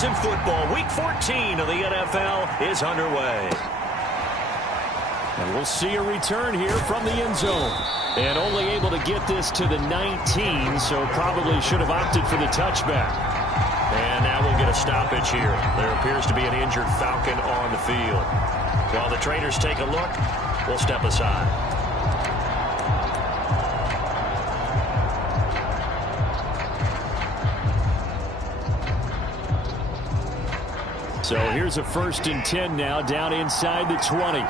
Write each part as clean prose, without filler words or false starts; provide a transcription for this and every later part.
preseason football. Week 14 of the NFL is underway. And we'll see a return here from the end zone. And only able to get this to the 19, so probably should have opted for the touchback. And now we'll get a stoppage here. There appears to be an injured Falcon on the field. While the trainers take a look, we'll step aside. So here's a 1st and 10 now, down inside the 20.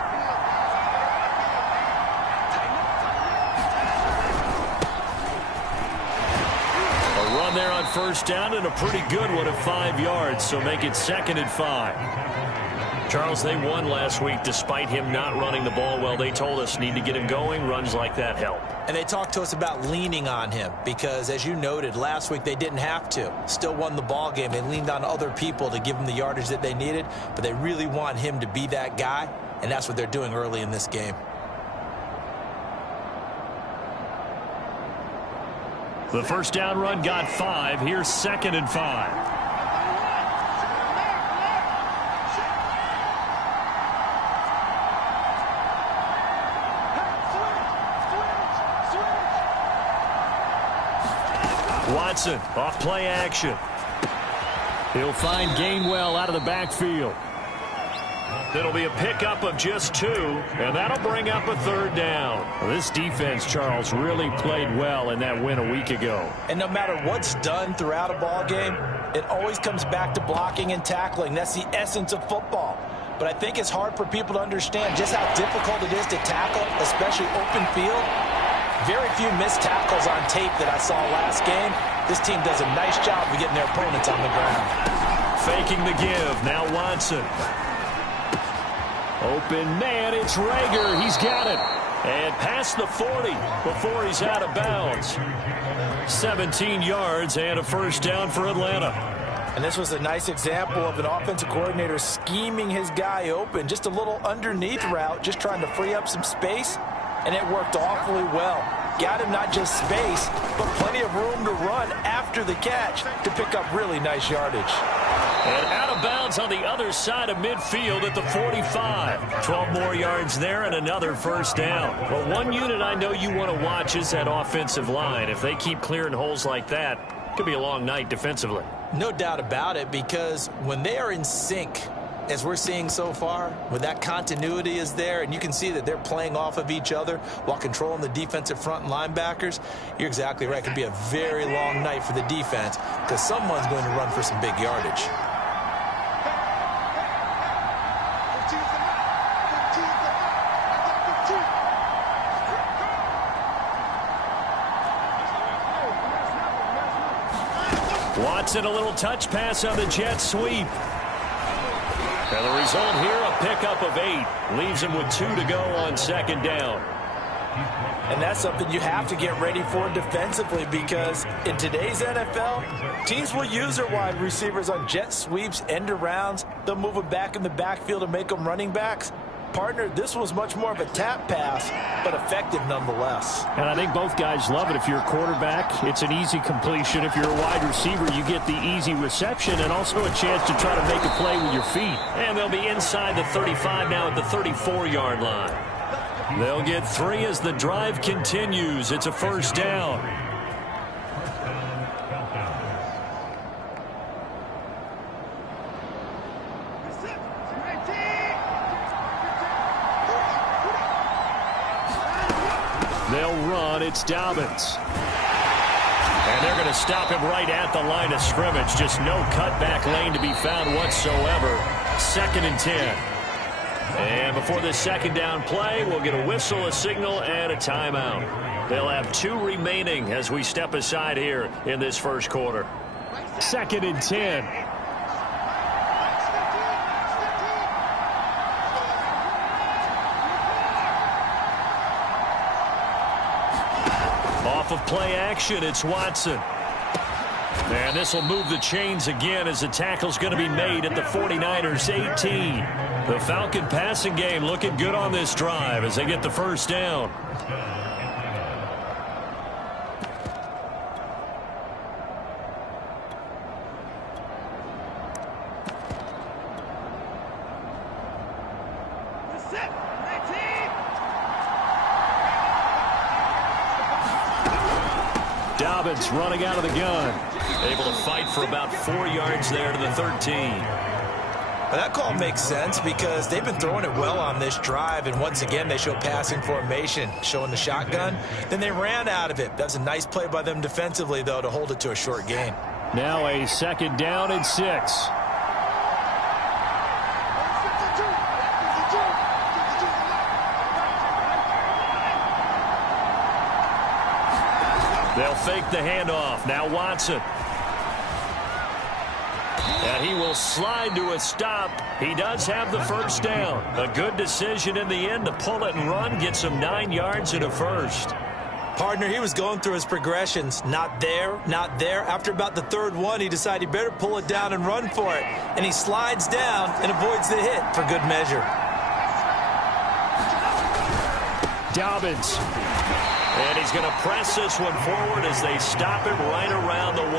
There on 1st down, and a pretty good one of 5 yards, so make it 2nd and 5. Charles, they won last week despite him not running the ball well. They told us need to get him going. Runs like that help. And they talked to us about leaning on him because, as you noted, last week they didn't have to. Still won the ball game. They leaned on other people to give them the yardage that they needed, but they really want him to be that guy, and that's what they're doing early in this game. The 1st down run got 5. Here's 2nd and 5. Watson off play action. He'll find Gainwell out of the backfield. It'll be a pickup of just 2, and that'll bring up a 3rd down. Well, this defense, Charles, really played well in that win a week ago. And no matter what's done throughout a ball game, it always comes back to blocking and tackling. That's the essence of football. But I think it's hard for people to understand just how difficult it is to tackle, especially open field. Very few missed tackles on tape that I saw last game. This team does a nice job of getting their opponents on the ground. Faking the give. Now Watson. Open man, it's Rager. He's got it. And past the 40 before he's out of bounds. 17 yards and a 1st down for Atlanta. And this was a nice example of an offensive coordinator scheming his guy open. Just a little underneath route, just trying to free up some space. And it worked awfully well. Got him not just space, but plenty of room to run after the catch to pick up really nice yardage. And out of bounds on the other side of midfield at the 45. 12 more yards there and another 1st down. Well, one unit I know you want to watch is that offensive line. If they keep clearing holes like that, it could be a long night defensively. No doubt about it, because when they are in sync, as we're seeing so far, when that continuity is there, and you can see that they're playing off of each other while controlling the defensive front and linebackers, you're exactly right. It could be a very long night for the defense because someone's going to run for some big yardage. Watson, a little touch pass on the jet sweep. And the result here, a pickup of 8. Leaves him with 2 to go on 2nd down. And that's something you have to get ready for defensively, because in today's NFL, teams will use their wide receivers on jet sweeps, end arounds. They'll move them back in the backfield and make them running backs. Partner, this was much more of a tap pass, but effective nonetheless. And I think both guys love it. If you're a quarterback, it's an easy completion. If you're a wide receiver, you get the easy reception and also a chance to try to make a play with your feet. And they'll be inside the 35 now at the 34-yard line. They'll get 3 as the drive continues. It's a 1st down. They'll run. It's Dobbins. And they're going to stop him right at the line of scrimmage. Just no cutback lane to be found whatsoever. 2nd and 10. And before this 2nd down play, we'll get a whistle, a signal, and a timeout. They'll have 2 remaining as we step aside here in this 1st quarter. 2nd and 10. Off of play action, it's Watson. And this will move the chains again as the tackle's going to be made at the 49ers 18. The Falcon passing game looking good on this drive as they get the 1st down. Dobbins running out of the gun. Able to fight for about 4 yards there to the 13. Well, that call makes sense because they've been throwing it well on this drive, and once again they show passing formation, showing the shotgun. Then they ran out of it. That was a nice play by them defensively, though, to hold it to a short gain. Now a 2nd down and 6. They'll fake the handoff. Now Watson. And he will slide to a stop. He does have the first down. A good decision in the end to pull it and run. Gets him 9 yards and a first. Partner, he was going through his progressions. Not there, not there. After about the 3rd one, he decided he better pull it down and run for it. And he slides down and avoids the hit for good measure. Dobbins. And he's going to press this one forward as they stop him right around the 1.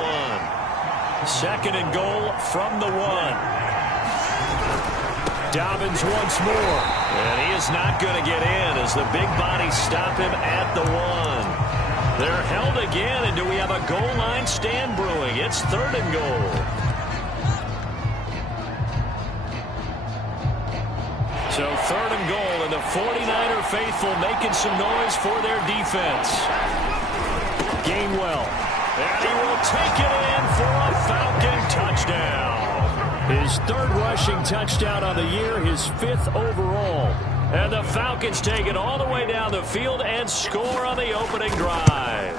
2nd and goal from the 1. Dobbins once more. And he is not going to get in as the big bodies stop him at the 1. They're held again, and do we have a goal line stand brewing? It's 3rd and goal. So 3rd and goal, and the 49er faithful making some noise for their defense. Gainwell. And he will take it in for a Falcon touchdown. His 3rd rushing touchdown on the year, his 5th overall. And the Falcons take it all the way down the field and score on the opening drive.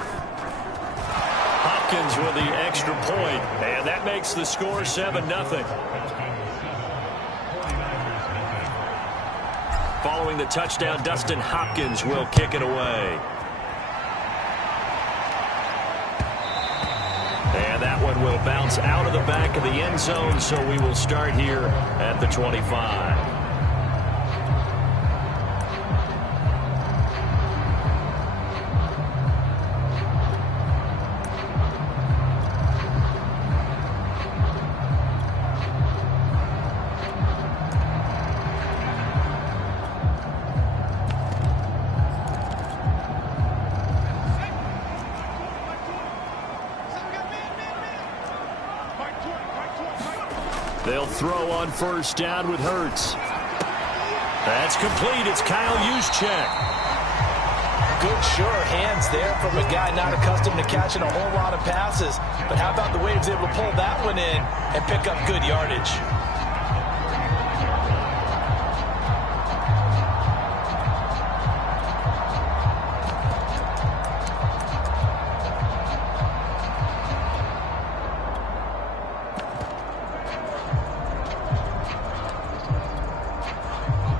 Hopkins with the extra point, and that makes the score 7-0. Following the touchdown, Dustin Hopkins will kick it away. And that one will bounce out of the back of the end zone, so we will start here at the 25. They'll throw on 1st down with Hurts. That's complete. It's Kyle Juszczyk. Good, sure hands there from a guy not accustomed to catching a whole lot of passes. But how about the way he was able to pull that one in and pick up good yardage?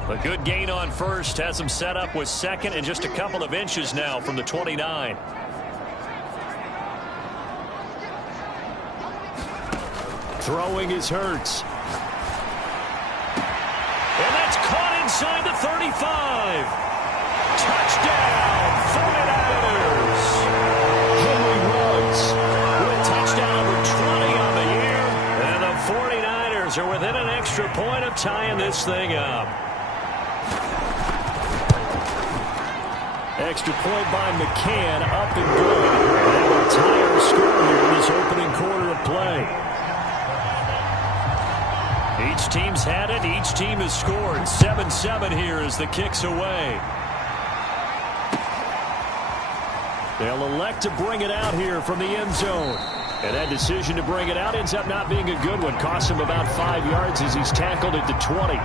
A good gain on 1st has him set up with 2nd and just a couple of inches now from the 29. Throwing is Hurts. And that's caught inside the 35. Touchdown, 49ers. Henry Ruggs With a touchdown over 20 on the year. And the 49ers are within an extra point of tying this thing up. Extra point by McCann, up and good. That will tie our score here in this opening quarter of play. Each team's had it. Each team has scored. 7-7 here as the kick's away. They'll elect to bring it out here from the end zone. And that decision to bring it out ends up not being a good one. Costs him about 5 yards as he's tackled at the 20.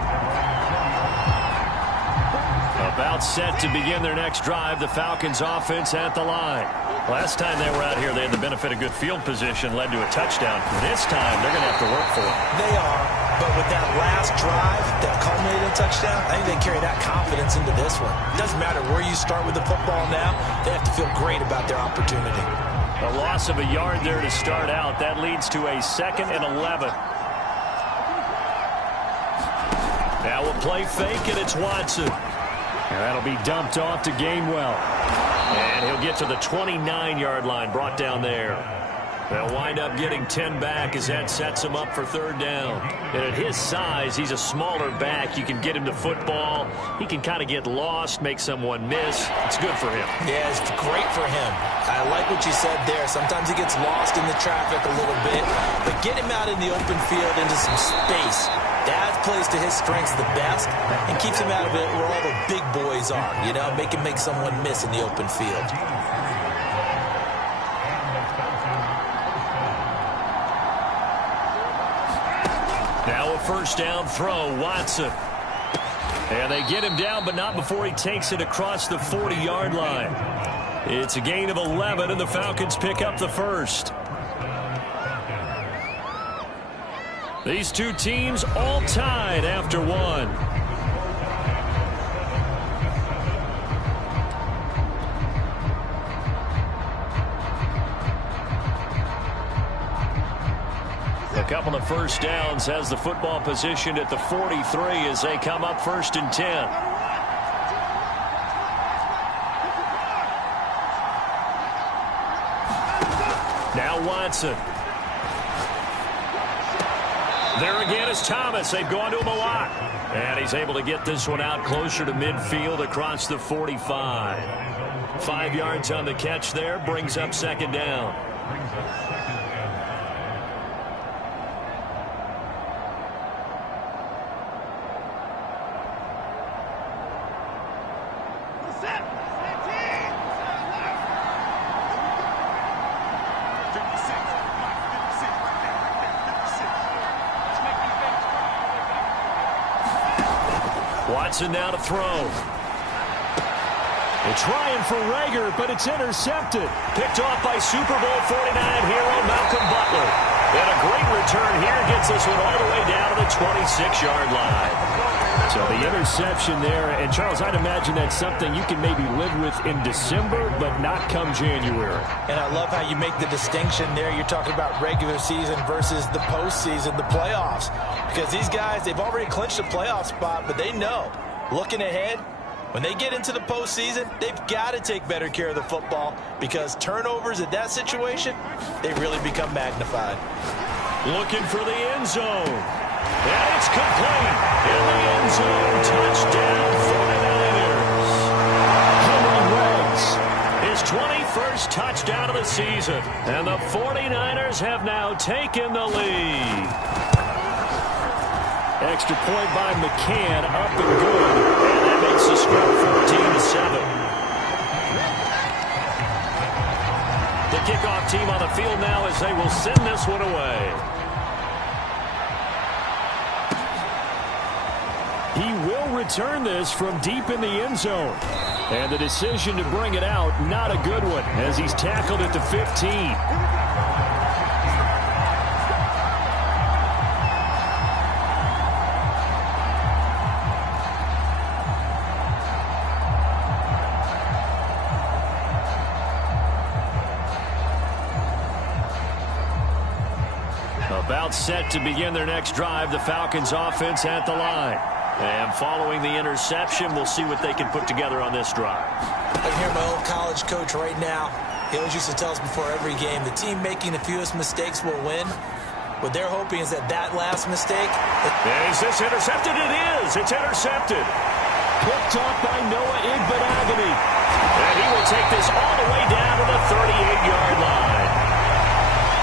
About set to begin their next drive, the Falcons offense at the line. Last time they were out here, they had the benefit of good field position, led to a touchdown. This time, they're going to have to work for it. They are, but with that last drive that culminated in a touchdown, I think they carry that confidence into this one. It doesn't matter where you start with the football now, they have to feel great about their opportunity. A loss of a yard there to start out. That leads to a 2nd and 11. Now we'll play fake, and it's Watson. And that'll be dumped off to Gainwell. And he'll get to the 29-yard line, brought down there. They'll wind up getting 10 back as that sets him up for third down. And at his size, he's a smaller back. You can get him to football. He can kind of get lost, make someone miss. It's good for him. Yeah, it's great for him. I like what you said there. Sometimes he gets lost in the traffic a little bit. But get him out in the open field into some space. That plays to his strengths the best and keeps him out of it where all the big boys are. You know, make him make someone miss in the open field. Now a first down throw, Watson. And they get him down, but not before he takes it across the 40-yard line. It's a gain of 11, and the Falcons pick up the first. These two teams all tied after one. A couple of first downs has the football positioned at the 43 as they come up first and 10. Now Watson. There again is Thomas. They've gone to him a lot. And he's able to get this one out closer to midfield across the 45. 5 yards on the catch there. Brings up second down. Watson now to throw. They're trying for Rager, but it's intercepted. Picked off by Super Bowl 49 hero Malcolm Butler. And a great return here gets this one all the way down to the 26-yard line. So the interception there, and Charles, I'd imagine that's something you can maybe live with in December, but not come January. And I love how you make the distinction there. You're talking about regular season versus the postseason, the playoffs. Because these guys, they've already clinched a playoff spot, but they know, looking ahead, when they get into the postseason, they've got to take better care of the football because turnovers at that situation, they really become magnified. Looking for the end zone. And it's complete. In the end zone, touchdown 49ers. Cameron Wentz, his 21st touchdown of the season. And the 49ers have now taken the lead. Extra point by McCann, up and good. And that makes the score 14-7. The kickoff team on the field now as they will send this one away. He will return this from deep in the end zone. And the decision to bring it out, not a good one, as he's tackled at the 15. About set to begin their next drive, the Falcons offense at the line. And following the interception, we'll see what they can put together on this drive. I hear my old college coach right now. He always used to tell us before every game, the team making the fewest mistakes will win. What they're hoping is that last mistake... Is this intercepted? It is. It's intercepted. Picked off by Noah Igbenogany. And he will take this all the way down to the 38-yard line.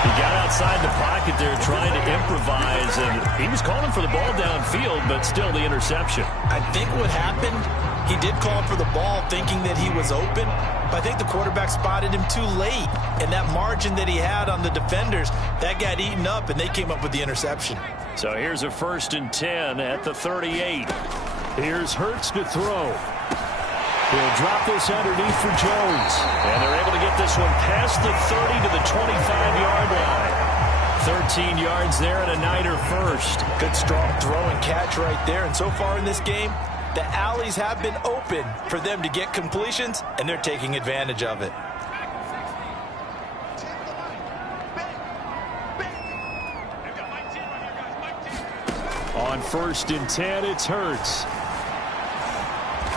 He got outside the pocket there trying to improvise, and he was calling for the ball downfield, but still the interception. I think what happened, he did call for the ball thinking that he was open, but I think the quarterback spotted him too late. And that margin that he had on the defenders, that got eaten up, and they came up with the interception. So here's a 1st and 10 at the 38. Here's Hurts to throw. He'll drop this underneath for Jones. And they're able to get this one past the 30 to the 25-yard line. 13 yards there and a Niner first. Good strong throw and catch right there. And so far in this game, the alleys have been open for them to get completions, and they're taking advantage of it. On 1st and 10, it's Hurts.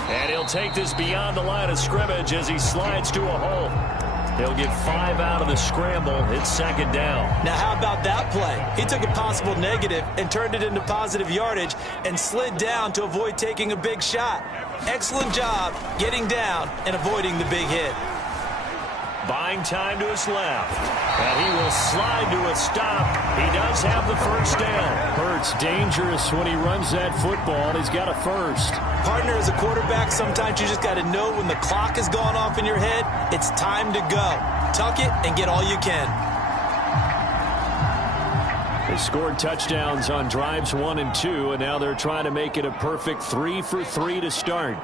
And he'll take this beyond the line of scrimmage as he slides to a hole. He'll get 5 out of the scramble. It's second down. Now, how about that play? He took a possible negative and turned it into positive yardage and slid down to avoid taking a big shot. Excellent job getting down and avoiding the big hit. Buying time to his left. And he will slide to a stop. He does have the first down. Hurts dangerous when he runs that football. He's got a first. Partner, as a quarterback, sometimes you just got to know when the clock has gone off in your head, it's time to go. Tuck it and get all you can. They scored touchdowns on drives 1 and 2, and now they're trying to make it a perfect 3 for 3 to start.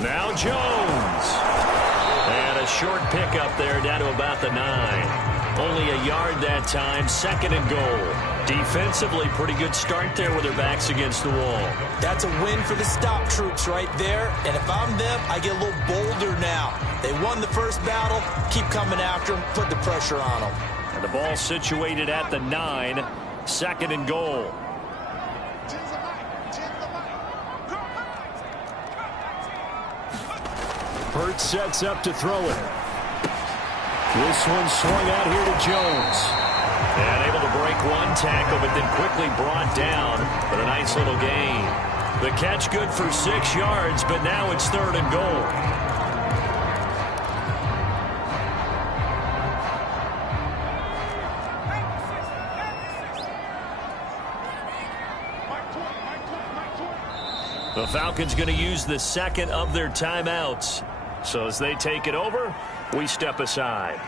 Now Jones. And a short pickup there down to about the 9. Only a yard that time, second and goal. Defensively, pretty good start there with their backs against the wall. That's a win for the stop troops right there. And if I'm them, I get a little bolder now. They won the first battle. Keep coming after them. Put the pressure on them. And the ball situated at the 9. Second and goal. Hurts sets up to throw it. This one swung out here to Jones. And able to break one tackle, but then quickly brought down. But a nice little gain. The catch good for 6 yards, but now it's third and goal. The Falcons going to use the second of their timeouts. So as they take it over, we step aside.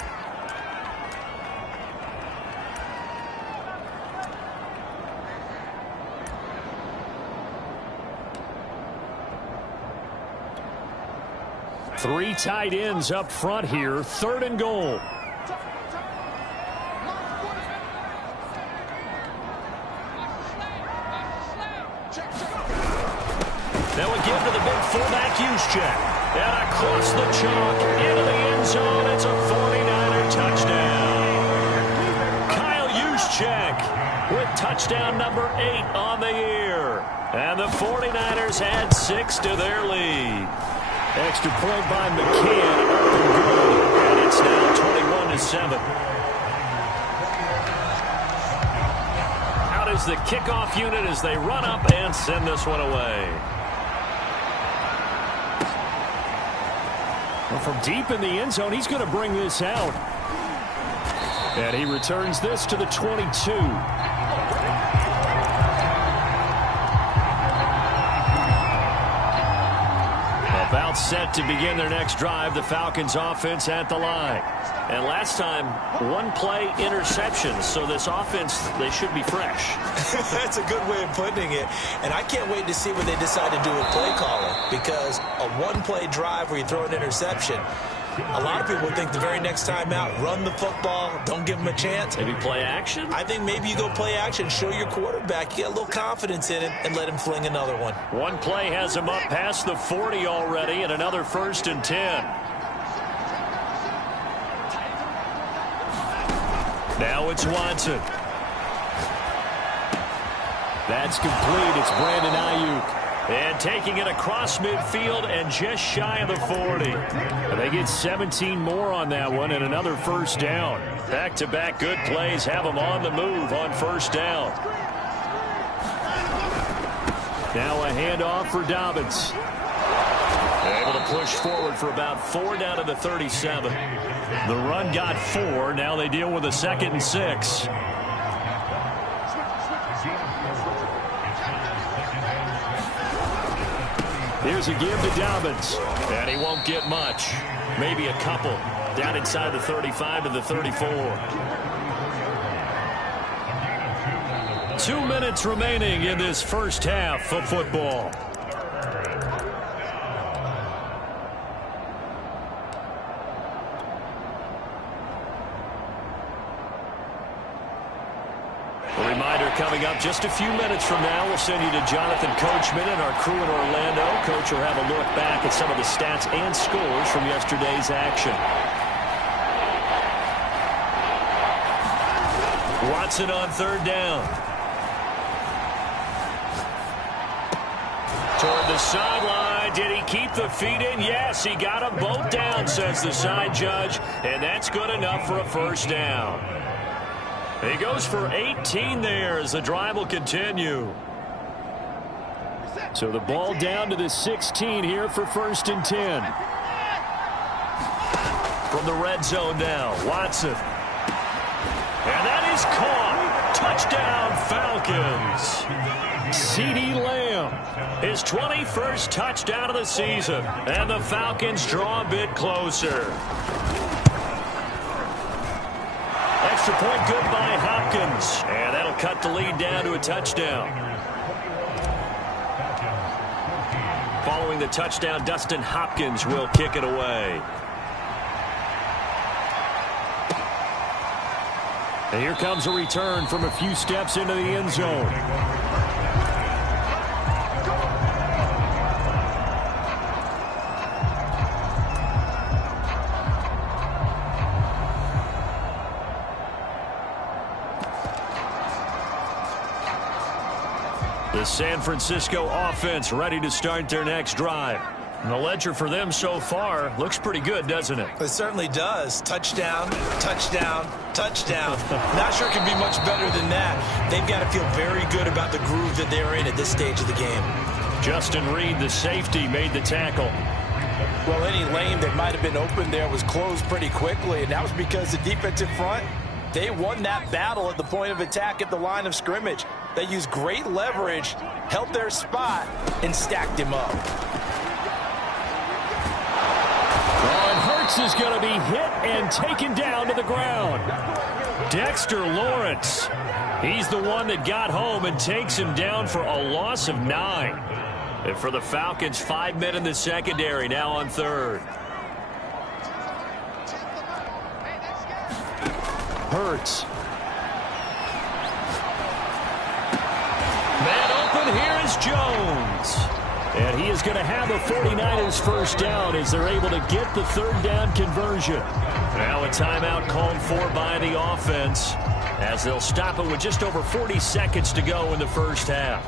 Three tight ends up front here. Third and goal. Now a give to the big fullback Juszczyk. And across the chalk into the end zone. It's a 49er touchdown. Kyle Juszczyk with touchdown number 8 on the year. And the 49ers add 6 to their lead. Extra point by McCann. Up and good. And it's now 21-7. Out is the kickoff unit as they run up and send this one away. Well, from deep in the end zone, he's going to bring this out. And he returns this to the 22. About set to begin their next drive, the Falcons offense at the line. And last time, one play interceptions, so this offense, they should be fresh. That's a good way of putting it. And I can't wait to see what they decide to do with play calling, because a one-play drive where you throw an interception, a lot of people think the very next time out, run the football, don't give them a chance. Maybe play action? I think maybe you go play action, show your quarterback, get a little confidence in it, and let him fling another one. One play has him up past the 40 already, and another 1st and 10. Now it's Watson. That's complete. It's Brandon Ayuk. And taking it across midfield and just shy of the 40. And they get 17 more on that one and another first down. Back-to-back good plays have them on the move on first down. Now a handoff for Dobbins. Able to push forward for about 4 down to the 37. The run got 4. Now they deal with a 2nd and 6. Here's a give to Dobbins. And he won't get much. Maybe a couple. Down inside the 35 to the 34. 2 minutes remaining in this first half of football. A reminder coming up just a few minutes from now. We'll send you to Jonathan Coachman and our crew in Orlando. Coach will have a look back at some of the stats and scores from yesterday's action. Watson on 3rd down. Toward the sideline. Did he keep the feet in? Yes, he got them both down, says the side judge. And that's good enough for a first down. He goes for 18 there as the drive will continue. So the ball down to the 16 here for 1st and 10. From the red zone now, Watson. And that is caught. Touchdown, Falcons. CeeDee Lamb, his 21st touchdown of the season. And the Falcons draw a bit closer. Extra point good by Hopkins. And that'll cut the lead down to a touchdown. Following the touchdown, Dustin Hopkins will kick it away. And here comes a return from a few steps into the end zone. The San Francisco offense ready to start their next drive. And the ledger for them so far looks pretty good, doesn't it? It certainly does. Touchdown, touchdown, touchdown. Not sure it can be much better than that. They've got to feel very good about the groove that they're in at this stage of the game. Justin Reed, the safety, made the tackle. Well, any lane that might have been open there was closed pretty quickly, and that was because the defensive front, they won that battle at the point of attack at the line of scrimmage. They used great leverage, held their spot, and stacked him up. Hurts is going to be hit and taken down to the ground. Dexter Lawrence, he's the one that got home and takes him down for a loss of 9. And for the Falcons, 5 men in the secondary now on 3rd. Hurts. Man open, here is Jones. And he is going to have a 49ers first down as they're able to get the 3rd down conversion. Now a timeout called for by the offense as they'll stop it with just over 40 seconds to go in the first half.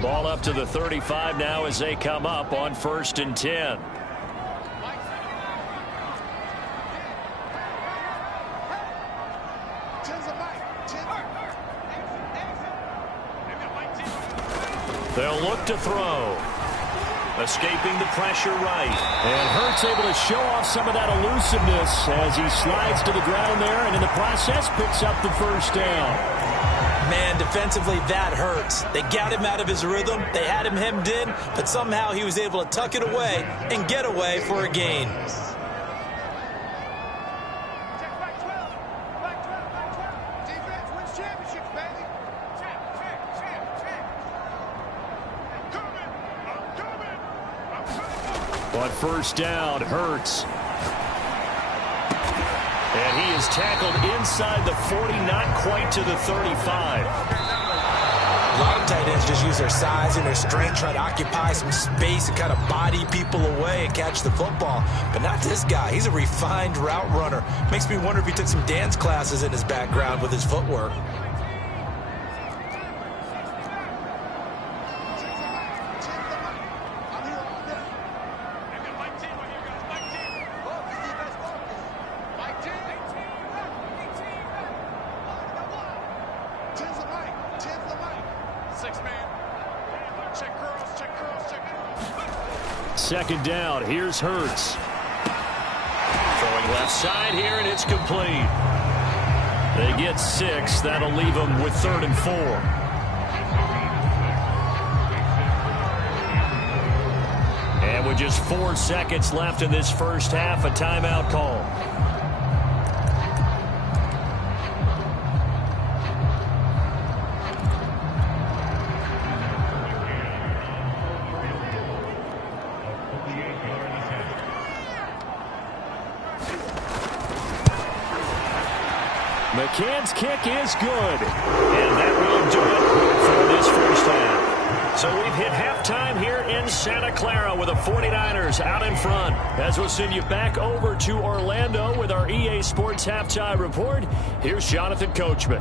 Ball up to the 35 now as they come up on 1st and 10. They'll look to throw. Escaping the pressure right. And Hurts able to show off some of that elusiveness as he slides to the ground there and in the process picks up the first down. Man, defensively, that hurts. They got him out of his rhythm. They had him hemmed in, but somehow he was able to tuck it away and get away for a gain. On first down, Hurts. And he is tackled inside the 40, not quite to the 35. A lot of tight ends just use their size and their strength, try to occupy some space and kind of body people away and catch the football. But not this guy. He's a refined route runner. Makes me wonder if he took some dance classes in his background with his footwork. Second down, here's Hurts. Throwing left side here, and it's complete. They get 6. That'll leave them with 3rd and 4. And with just 4 seconds left in this first half, a timeout call. McCann's kick is good. And that will do it for this first half. So we've hit halftime here in Santa Clara with the 49ers out in front. As we'll send you back over to Orlando with our EA Sports Halftime Report, here's Jonathan Coachman.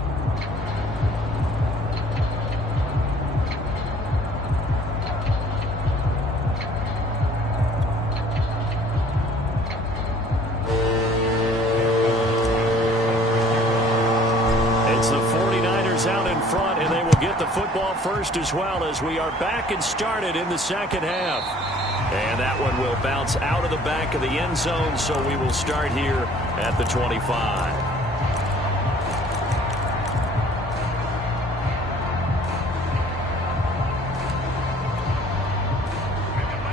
It's the 49ers out in front, and they will get the football first as well as we are back and started in the second half. And that one will bounce out of the back of the end zone, so we will start here at the 25.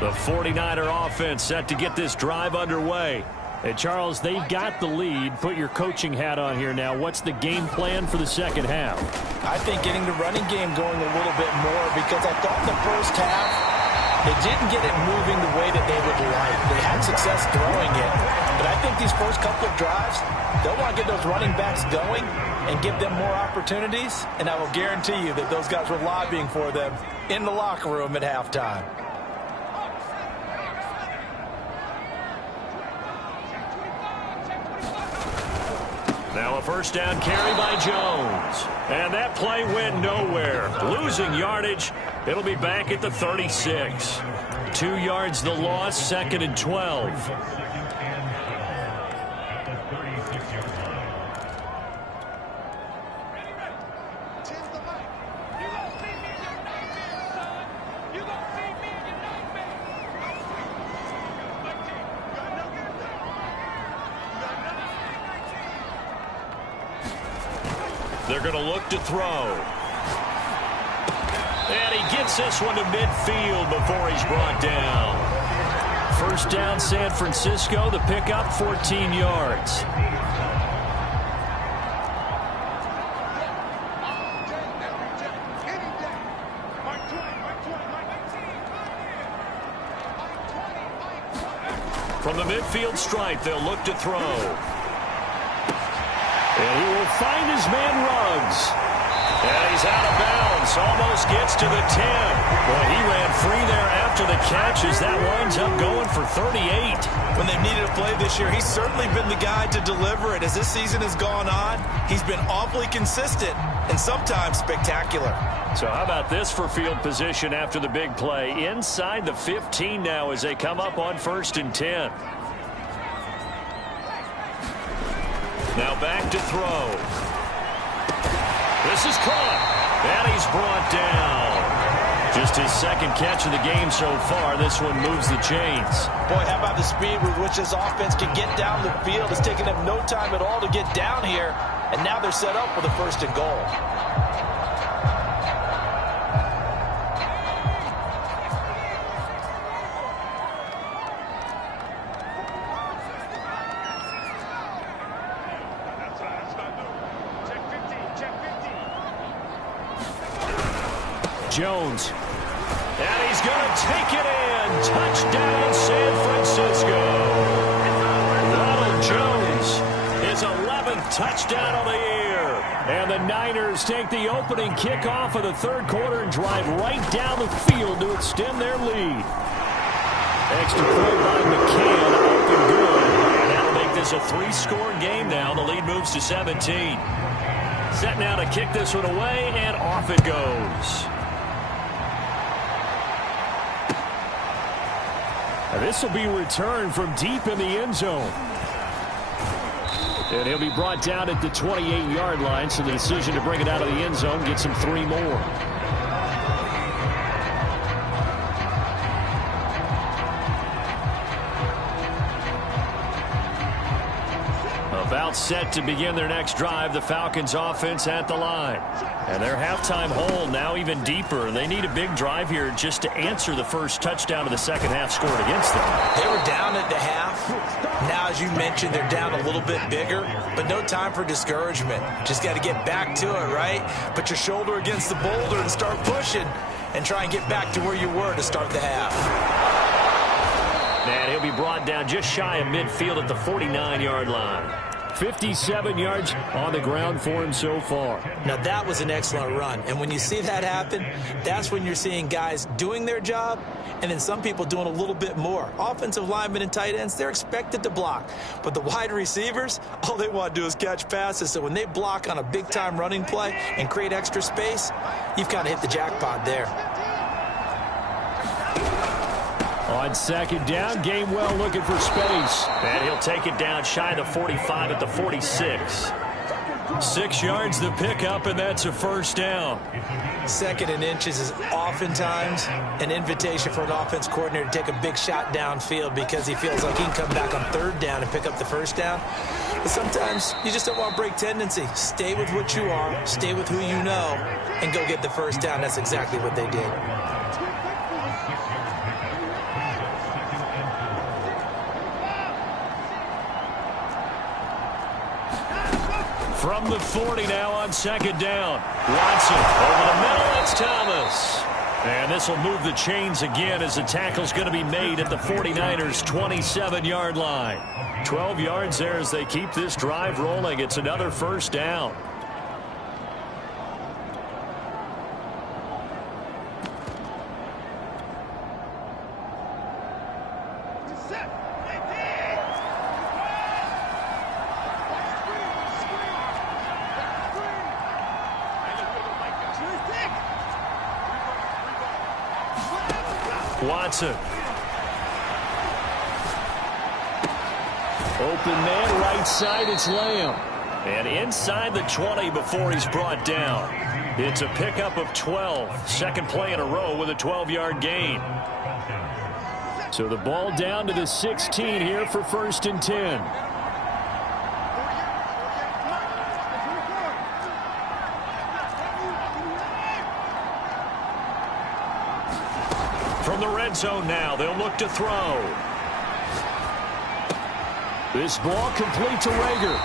The 49er offense set to get this drive underway. And, Charles, they've got the lead. Put your coaching hat on here now. What's the game plan for the second half? I think getting the running game going a little bit more, because I thought the first half they didn't get it moving the way that they would like. They had success throwing it. But I think these first couple of drives, they'll want to get those running backs going and give them more opportunities. And I will guarantee you that those guys were lobbying for them in the locker room at halftime. Now a first down carry by Jones. And that play went nowhere. Losing yardage. It'll be back at the 36. 2 yards the loss, 2nd and 12. They're going to look to throw. And he gets this one to midfield before he's brought down. First down, San Francisco. The pickup, 14 yards. From the midfield stripe, they'll look to throw. And he will find his man Ruggs. And he's out of bounds. Almost gets to the 10. Boy, he ran free there after the catch as that winds up going for 38. When they've needed a play this year, he's certainly been the guy to deliver it. As this season has gone on, he's been awfully consistent and sometimes spectacular. So how about this for field position after the big play? Inside the 15 now as they come up on 1st and 10. Now back to throw. This is caught. And he's brought down. Just his second catch of the game so far. This one moves the chains. Boy, how about the speed with which this offense can get down the field? It's taken them no time at all to get down here. And now they're set up for the 1st and goal. Jones. And he's going to take it in. Touchdown, San Francisco. Ronald Jones, his 11th touchdown of the year. And the Niners take the opening kickoff of the 3rd quarter and drive right down the field to extend their lead. Extra point by McCann, up and good. And that'll make this a 3-score game now. The lead moves to 17. Set now to kick this one away, and off it goes. And this will be returned from deep in the end zone. And he'll be brought down at the 28-yard line, so the decision to bring it out of the end zone gets him 3 more. About set to begin their next drive, the Falcons offense at the line. And their halftime hole now even deeper. They need a big drive here just to answer the first touchdown of the second half scored against them. They were down at the half. Now, as you mentioned, they're down a little bit bigger, but no time for discouragement. Just got to get back to it, right? Put your shoulder against the boulder and start pushing and try and get back to where you were to start the half. And he'll be brought down just shy of midfield at the 49-yard line. 57 yards on the ground for him so far. Now, that was an excellent run. And when you see that happen, that's when you're seeing guys doing their job and then some people doing a little bit more. Offensive linemen and tight ends, they're expected to block. But the wide receivers, all they want to do is catch passes. So when they block on a big-time running play and create extra space, you've kind of hit the jackpot there. On second down, Gainwell looking for space. And he'll take it down shy of the 45 at the 46. 6 yards the pickup, and that's a first down. 2nd and inches is oftentimes an invitation for an offense coordinator to take a big shot downfield because he feels like he can come back on 3rd down and pick up the first down. But sometimes you just don't want to break tendency. Stay with what you are, stay with who you know, and go get the first down. That's exactly what they did. From the 40 now on second down. Watson over the middle. That's Thomas. And this will move the chains again as the tackle's going to be made at the 49ers' 27-yard line. 12 yards there as they keep this drive rolling. It's another first down. Watson. Open man, right side, it's Lamb. And inside the 20 before he's brought down. It's a pickup of 12. Second play in a row with a 12-yard gain. So the ball down to the 16 here for 1st and 10. From the red zone now, they'll look to throw. This ball complete to Rager.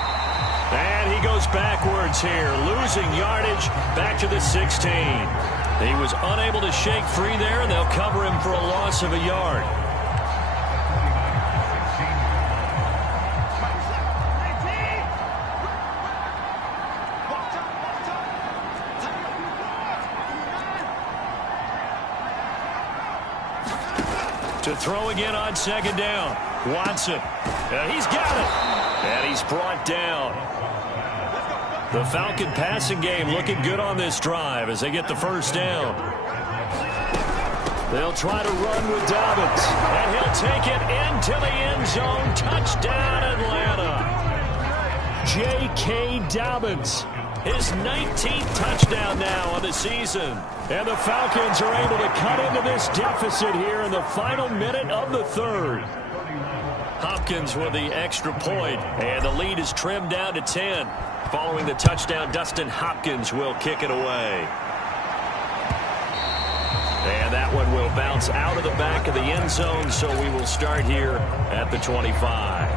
And he goes backwards here, losing yardage back to the 16. He was unable to shake free there, and they'll cover him for a loss of a yard. To throw again on second down. Watson. He's got it. And he's brought down. The Falcon passing game looking good on this drive as they get the first down. They'll try to run with Dobbins. And he'll take it into the end zone. Touchdown, Atlanta. J.K. Dobbins. His 19th touchdown now on the season. And the Falcons are able to cut into this deficit here in the final minute of the 3rd. Hopkins with the extra point, and the lead is trimmed down to 10. Following the touchdown, Dustin Hopkins will kick it away. And that one will bounce out of the back of the end zone, so we will start here at the 25.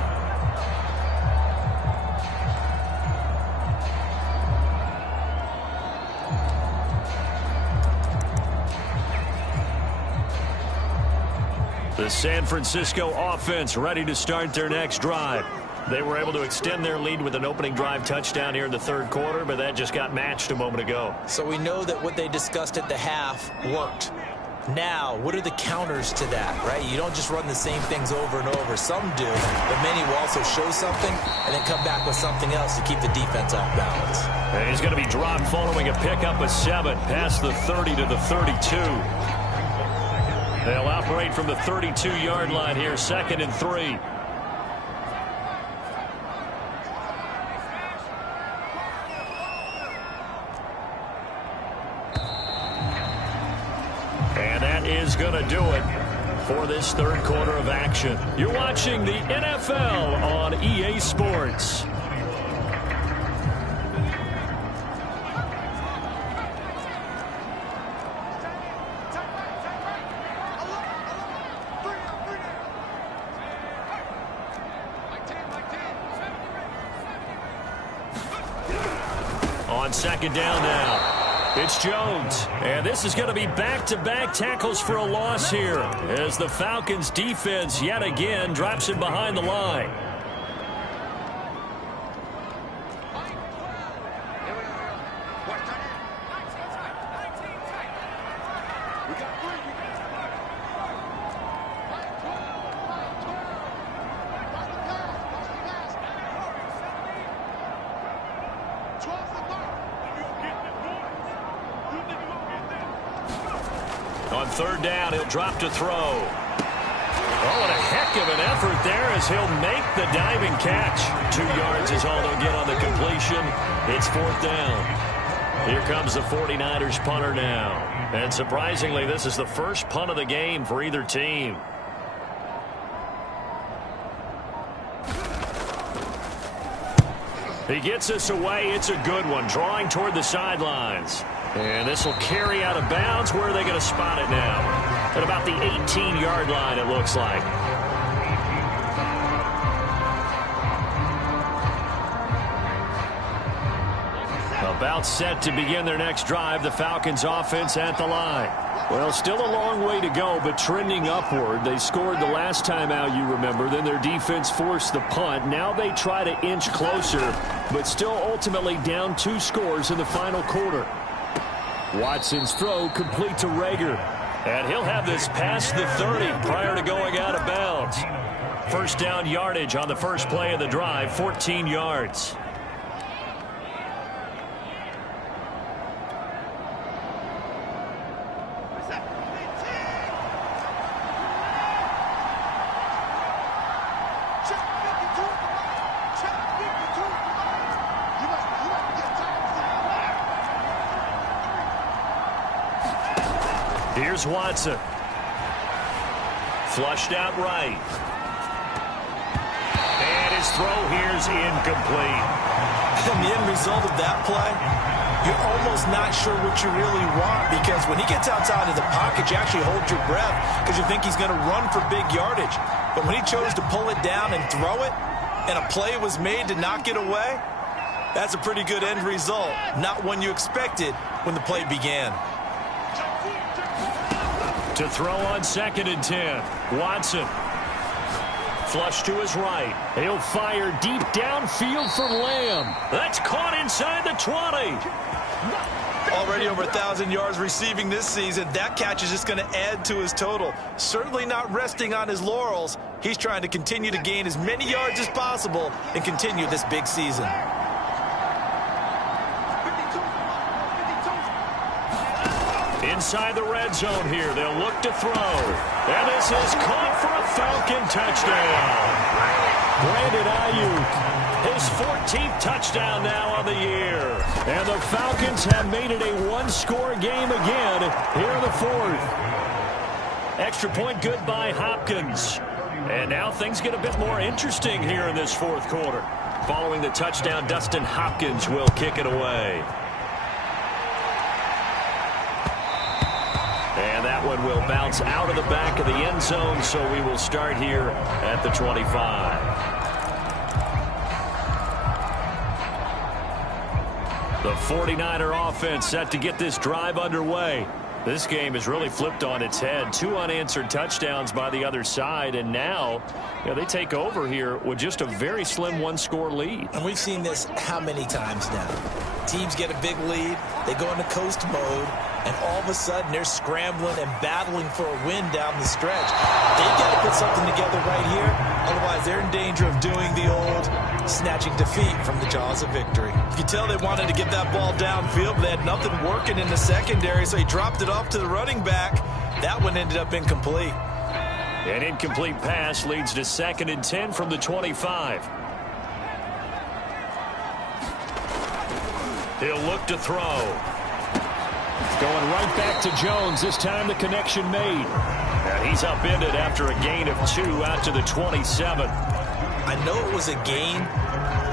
The San Francisco offense ready to start their next drive. They were able to extend their lead with an opening drive touchdown here in the 3rd quarter, but that just got matched a moment ago. So we know that what they discussed at the half worked. Now, what are the counters to that, right? You don't just run the same things over and over. Some do, but many will also show something and then come back with something else to keep the defense off balance. And he's going to be dropped following a pickup of 7 past the 30 to the 32. They'll operate from the 32-yard line here, 2nd and 3. And that is going to do it for this 3rd quarter of action. You're watching the NFL on EA Sports. On second down now, it's Jones. And this is going to be back-to-back tackles for a loss here as the Falcons defense yet again drops him behind the line. third down. He'll drop to throw. Oh, and a heck of an effort there as he'll make the diving catch. 2 yards is all they'll get on the completion. It's fourth down. Here comes the 49ers punter now. And surprisingly, this is the first punt of the game for either team. He gets us away. It's a good one, drawing toward the sidelines. And this will carry out of bounds. Where are they going to spot it now? At about the 18-yard line, it looks like. About set to begin their next drive, the Falcons offense at the line. Well, still a long way to go, but trending upward. They scored the last time out, you remember. Then their defense forced the punt. Now they try to inch closer, but still ultimately down 2 scores in the final quarter. Watson's throw complete to Rager. And he'll have this past the 30 prior to going out of bounds. First down yardage on the first play of the drive, 14 yards. Here's Watson. Flushed out right. And his throw here's incomplete. And the end result of that play, you're almost not sure what you really want, because when he gets outside of the pocket, you actually hold your breath because you think he's going to run for big yardage. But when he chose to pull it down and throw it, and a play was made to knock it away, that's a pretty good end result. Not one you expected when the play began. To throw on 2nd and 10. Watson. Flush to his right. He'll fire deep downfield for Lamb. That's caught inside the 20. Already over 1,000 yards receiving this season. That catch is just going to add to his total. Certainly not resting on his laurels. He's trying to continue to gain as many yards as possible and continue this big season. Inside the red zone here. They'll look to throw. And this is caught for a Falcon touchdown. Brandon Ayuk, his 14th touchdown now on the year. And the Falcons have made it a 1-score game again here in the 4th. Extra point good by Hopkins. And now things get a bit more interesting here in this 4th quarter. Following the touchdown, Dustin Hopkins will kick it away. And that one will bounce out of the back of the end zone, so we will start here at the 25. The 49er offense set to get this drive underway. This game is really flipped on its head. 2 unanswered touchdowns by the other side, and now they take over here with just a very slim 1-score lead. And we've seen this how many times now? Teams get a big lead, they go into coast mode, and all of a sudden they're scrambling and battling for a win down the stretch. They've got to put something together right here, otherwise they're in danger of doing the old snatching defeat from the jaws of victory. You can tell they wanted to get that ball downfield, but they had nothing working in the secondary, so he dropped it off to the running back. That one ended up incomplete. An incomplete pass leads to 2nd and 10 from the 25. He'll look to throw. Going right back to Jones. This time the connection made. And he's upended after a gain of 2 out to the 27. I know it was a gain,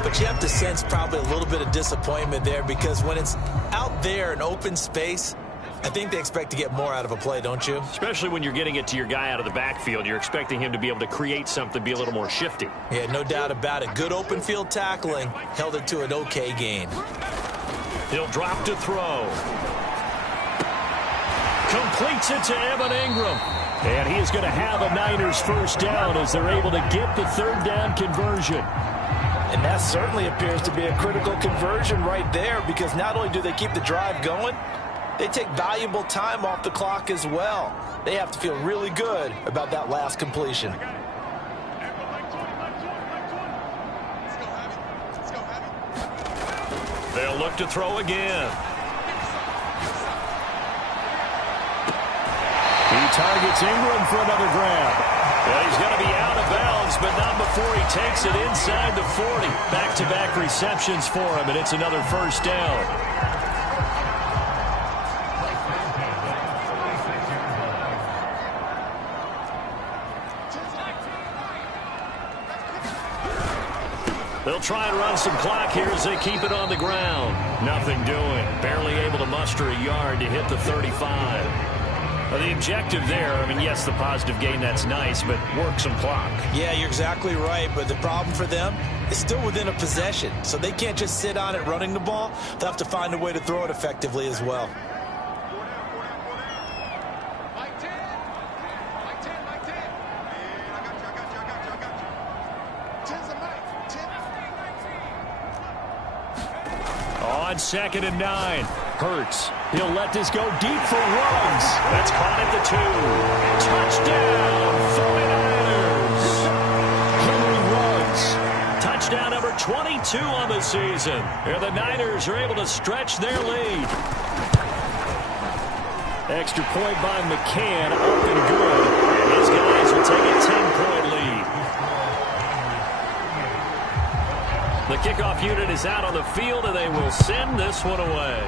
but you have to sense probably a little bit of disappointment there, because when it's out there in open space, I think they expect to get more out of a play, don't you? Especially when you're getting it to your guy out of the backfield. You're expecting him to be able to create something, be a little more shifty. Yeah, no doubt about it. Good open field tackling held it to an okay gain. He'll drop to throw. Completes it to Evan Ingram. And he is going to have a Niners first down as they're able to get the 3rd down conversion. And that certainly appears to be a critical conversion right there, because not only do they keep the drive going, they take valuable time off the clock as well. They have to feel really good about that last completion. They'll look to throw again. He targets Ingram for another grab. Well, he's going to be out of bounds, but not before he takes it inside the 40. Back-to-back receptions for him, and it's another first down. They'll try and run some clock here as they keep it on the ground. Nothing doing. Barely able to muster a yard to hit the 35. Well, the objective there, I mean, yes, the positive gain, that's nice, but work some clock. Yeah, you're exactly right, but the problem for them is still within a possession, so they can't just sit on it running the ball. They'll have to find a way to throw it effectively as well. On 2nd and 9. Hurts. He'll let this go deep for Ruggs. That's caught at the 2. Touchdown, 49ers. Henry Ruggs. Touchdown number 22 on the season. And the Niners are able to stretch their lead. Extra point by McCann, up and good. And his guys will take a 10-point lead. The kickoff unit is out on the field, and they will send this one away.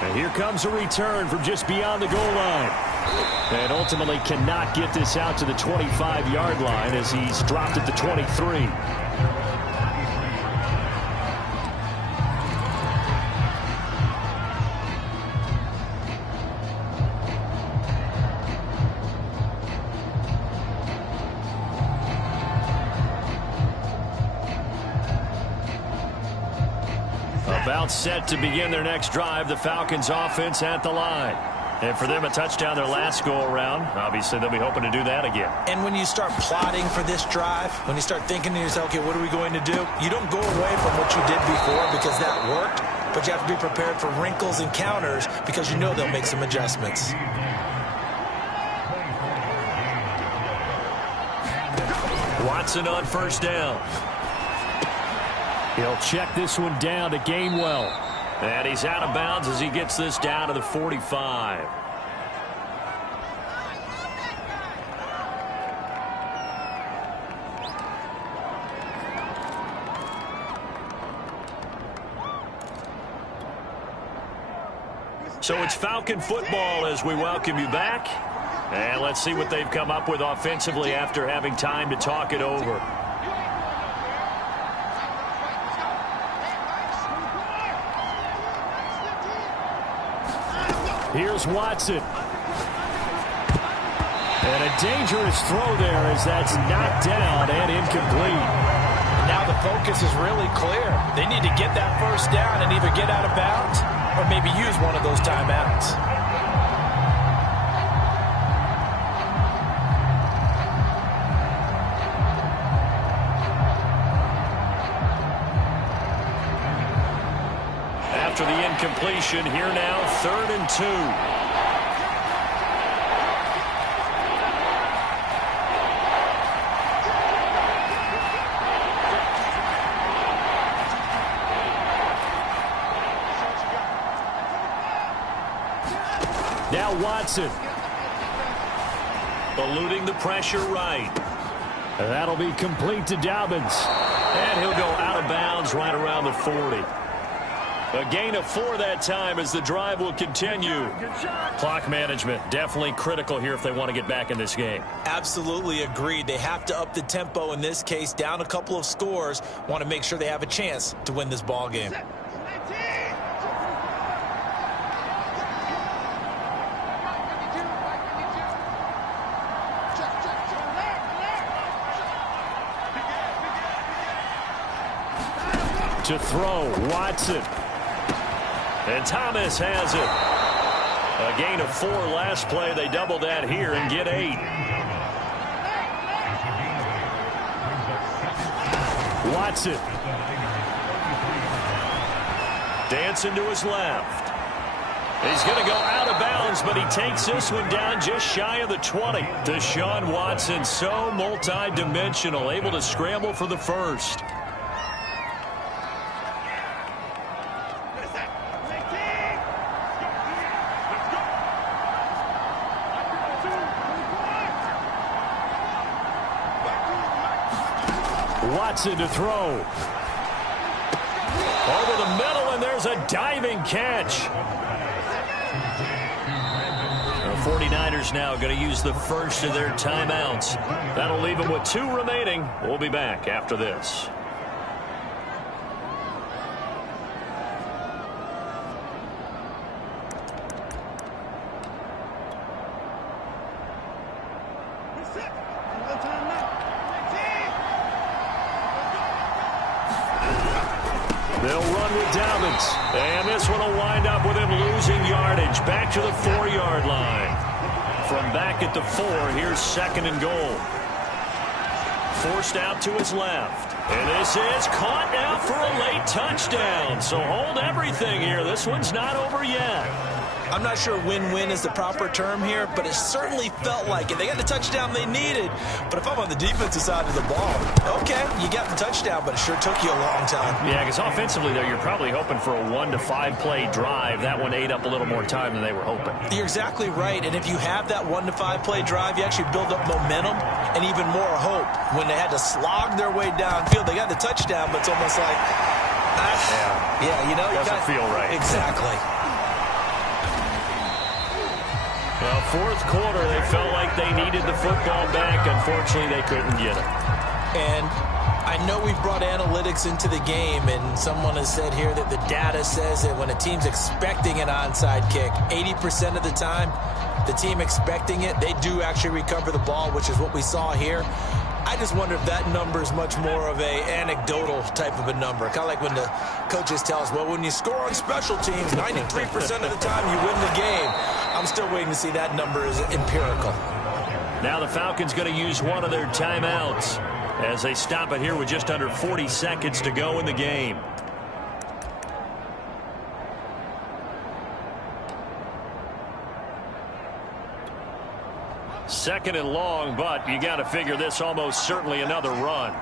And here comes a return from just beyond the goal line. And ultimately cannot get this out to the 25-yard line as he's dropped at the 23. About set to begin their next drive, the Falcons offense at the line. And for them, a touchdown their last go-around. Obviously, they'll be hoping to do that again. And when you start plotting for this drive, when you start thinking to yourself, okay, what are we going to do? You don't go away from what you did before because that worked, but you have to be prepared for wrinkles and counters because you know they'll make some adjustments. Watson on first down. He'll check this one down to Gainwell. And he's out of bounds as he gets this down to the 45. So it's Falcon football as we welcome you back. And let's see what they've come up with offensively after having time to talk it over. Here's Watson. And a dangerous throw there as that's knocked down and incomplete. Now the focus is really clear. They need to get that first down and either get out of bounds or maybe use one of those timeouts. After the incompletion, here now, 3rd and 2. Now Watson. Eluding the pressure right. And that'll be complete to Dobbins. And he'll go out of bounds right around the 40. A gain of 4 that time as the drive will continue. Clock management definitely critical here if they want to get back in this game. Absolutely agreed. They have to up the tempo in this case, down a couple of scores. Want to make sure they have a chance to win this ball game. To throw, Watson. And Thomas has it. A gain of 4 last play. They double that here and get 8. Watson. Dancing to his left. He's going to go out of bounds, but he takes this one down just shy of the 20. Deshaun Watson, so multi-dimensional, able to scramble for the first. Watson to throw. Over the middle, and there's a diving catch. The 49ers now going to use the first of their timeouts. That'll leave them with 2 remaining. We'll be back after this. They'll run with Dobbins. And this one will wind up with him losing yardage. Back to the 4-yard line. From back at the 4, here's 2nd and goal. Forced out to his left. And this is caught now for a late touchdown. So hold everything here. This one's not over yet. I'm not sure win-win is the proper term here, but it certainly felt like it. They got the touchdown they needed, but if I'm on the defensive side of the ball, okay, you got the touchdown, but it sure took you a long time. Yeah, because offensively, though, you're probably hoping for a 1 to 5 play drive. That one ate up a little more time than they were hoping. You're exactly right, and if you have that 1 to 5 play drive, you actually build up momentum and even more hope. When they had to slog their way downfield, they got the touchdown, but it's almost like, yeah, you know, doesn't feel right. Exactly. Well, 4th quarter, they felt like they needed the football back. Unfortunately, they couldn't get it. And I know we've brought analytics into the game, and someone has said here that the data says that when a team's expecting an onside kick, 80% of the time, the team expecting it, they do actually recover the ball, which is what we saw here. I just wonder if that number is much more of a anecdotal type of a number. Kind of like when the coaches tell us, well, when you score on special teams, 93% of the time you win the game. I'm still waiting to see that number is empirical. Now the Falcons going to use one of their timeouts as they stop it here with just under 40 seconds to go in the game. Second and long, but you got to figure this almost certainly another run.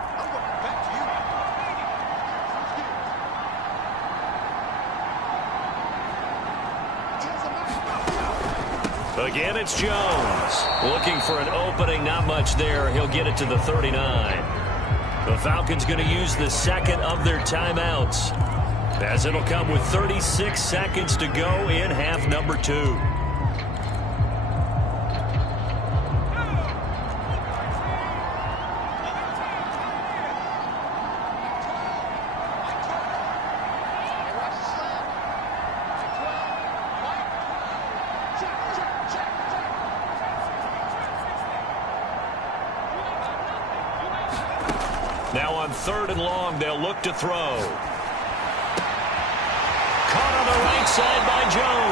Again, it's Jones. Looking for an opening, not much there. He'll get it to the 39. The Falcons going to use the second of their timeouts, as it'll come with 36 seconds to go in half number 2. Now on 3rd and long, they'll look to throw. Caught on the right side by Jones.